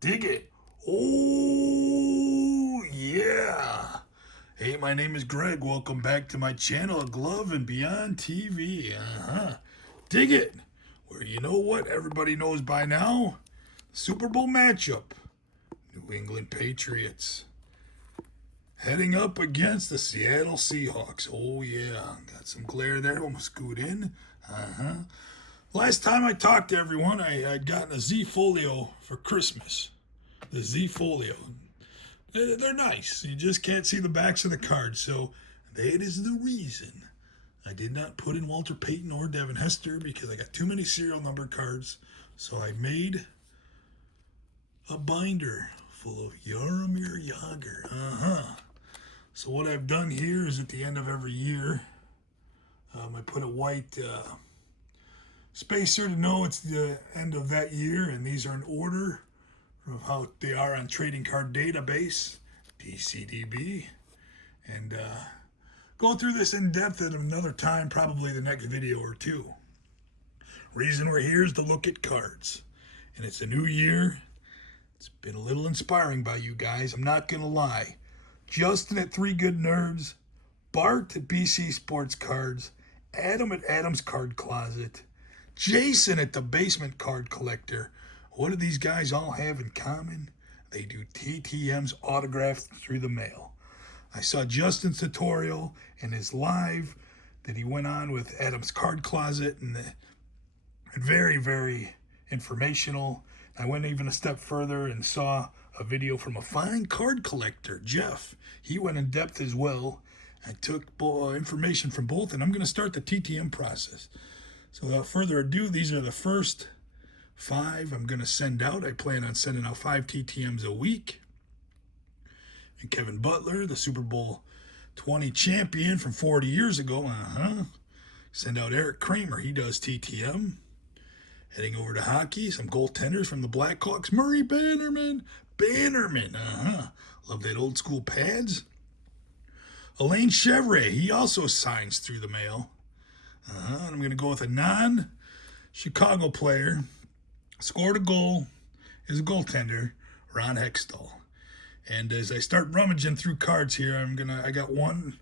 Dig it. Oh, yeah. Hey, my name is Greg. Welcome back to my channel, Glove and Beyond TV. Dig it. Where you know what everybody knows by now? Super Bowl matchup. New England Patriots heading up against the Seattle Seahawks. Oh, yeah. Got some glare there. Almost scoot in. Last time I talked to everyone, I'd gotten a Z-Folio for Christmas. The Z-Folio. They're nice. You just can't see the backs of the cards. So that is the reason I did not put in Walter Payton or Devin Hester, because I got too many serial number cards. So I made a binder full of Jaromir Jagr. So what I've done here is at the end of every year, I put a white spacer to know it's the end of that year, and these are in order of how they are on Trading Card Database, DCDB, and go through this in depth at another time, probably the next video or two. Reason we're here is to look at cards, and it's a new year. It's been a little inspiring by you guys, I'm not gonna lie. Justin at 3 Good Nerds, Bart at BC Sports Cards, Adam at Adam's Card Closet, Jason at the Basement Card Collector. What do these guys all have in common? They do TTMs autographed through the mail. I saw Justin's tutorial and his live that he went on with Adam's Card Closet, and very, very informational. I went even a step further and saw a video from a fine card collector, Jeff. He went in depth as well. I took information from both, and I'm going to start the TTM process. So without further ado, these are the first 5 I'm going to send out. I plan on sending out 5 TTMs a week. And Kevin Butler, the Super Bowl 20 champion from 40 years ago. Send out Eric Kramer. He does TTM. Heading over to hockey, some goaltenders from the Blackhawks. Murray Bannerman. Love that old school pads. Alain Chevrolet, he also signs through the mail. And I'm going to go with a non-Chicago player. Scored a goal, is a goaltender, Ron Hextall. And as I start rummaging through cards here, I got one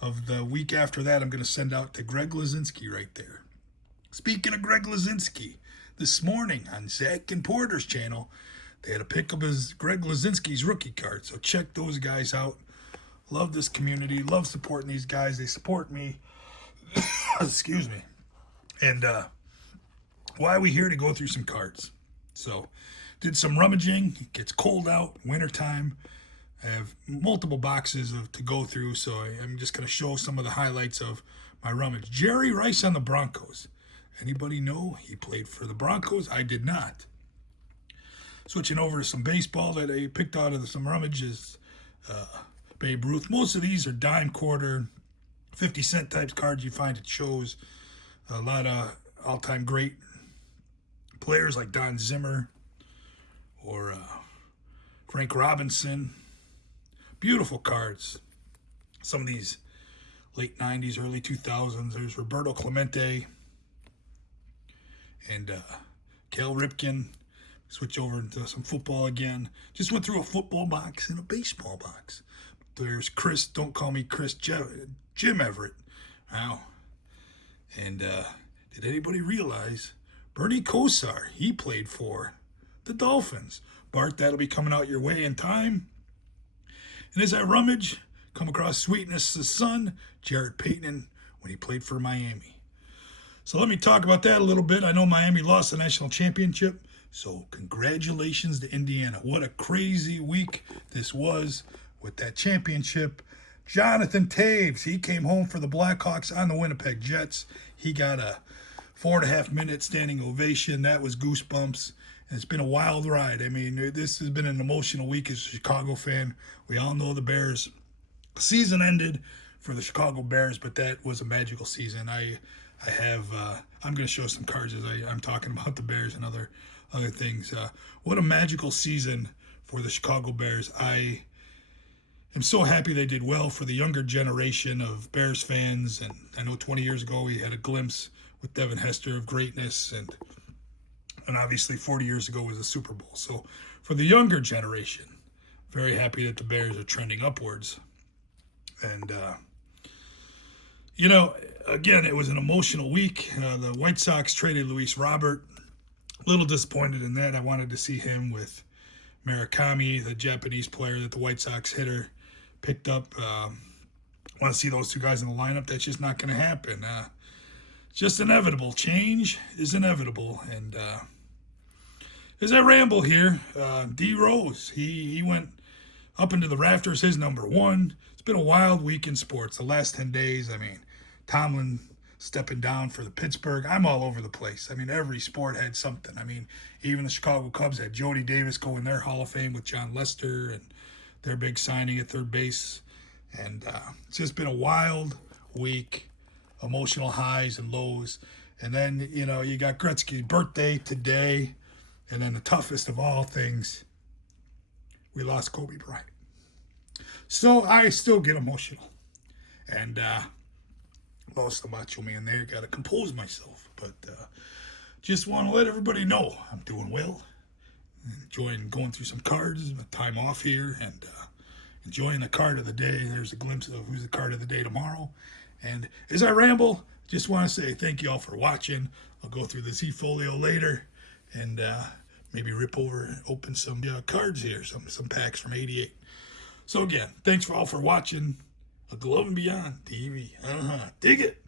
of the week after that I'm going to send out to Greg Lazinski right there. Speaking of Greg Lazinski, this morning on Zach and Porter's channel, they had a pick up his Greg Lazinski's rookie card. So check those guys out. Love this community. Love supporting these guys. They support me. Excuse me. And why are we here? To go through some cards. So did some rummaging. It gets cold out, wintertime. I have multiple boxes to go through, so I'm just going to show some of the highlights of my rummage. Jerry Rice on the Broncos. Anybody know he played for the Broncos? I did not. Switching over to some baseball that I picked out of some rummages. Babe Ruth. Most of these are dime, quarter, 50-cent types cards you find at shows. A lot of all-time great players like Don Zimmer or Frank Robinson. Beautiful cards. Some of these late 90s, early 2000s. There's Roberto Clemente and Cal Ripken. Switch over into some football again. Just went through a football box and a baseball box. There's Chris, don't call me Chris, Jim Everett. Wow. And did anybody realize Bernie Kosar, he played for the Dolphins. Bart, that'll be coming out your way in time. And as I rummage, come across Sweetness' son, Jarrett Payton, when he played for Miami. So let me talk about that a little bit. I know Miami lost the national championship, so congratulations to Indiana. What a crazy week this was with that championship. Jonathan Taves, he came home for the Blackhawks on the Winnipeg Jets. He got a 4.5-minute standing ovation. That was goosebumps. And it's been a wild ride. I mean, this has been an emotional week as a Chicago fan. We all know the Bears. Season ended for the Chicago Bears, but that was a magical season. I'm going to show some cards as I'm talking about the Bears and other things. What a magical season for the Chicago Bears. I am so happy they did well for the younger generation of Bears fans. And I know 20 years ago we had a glimpse with Devin Hester of greatness, and And obviously 40 years ago was the Super Bowl. So for the younger generation, very happy that the Bears are trending upwards. And, you know, again, it was an emotional week. The White Sox traded Luis Robert. A little disappointed in that. I wanted to see him with Murakami, the Japanese player that the White Sox hitter picked up. I want to see those two guys in the lineup. That's just not going to happen. Just inevitable. Change is inevitable. And as I ramble here, D. Rose, he went up into the rafters, his number one. It's been a wild week in sports. The last 10 days, I mean, Tomlin stepping down for the Pittsburgh. I'm all over the place. I mean, every sport had something. I mean, even the Chicago Cubs had Jody Davis go in their Hall of Fame with John Lester and their big signing at third base. And it's just been a wild week, emotional highs and lows. And then, you know, you got Gretzky's birthday today. And then the toughest of all things, we lost Kobe Bryant. So I still get emotional. And lost the Macho Man there. Got to compose myself. But just want to let everybody know I'm doing well. Enjoying going through some cards, my time off here, and enjoying the card of the day. There's a glimpse of who's the card of the day tomorrow. And as I ramble, just want to say thank you all for watching. I'll go through the Z-Folio later and maybe open some cards here, some packs from 88. So again, thanks for all for watching. A Glove and Beyond TV. Dig it.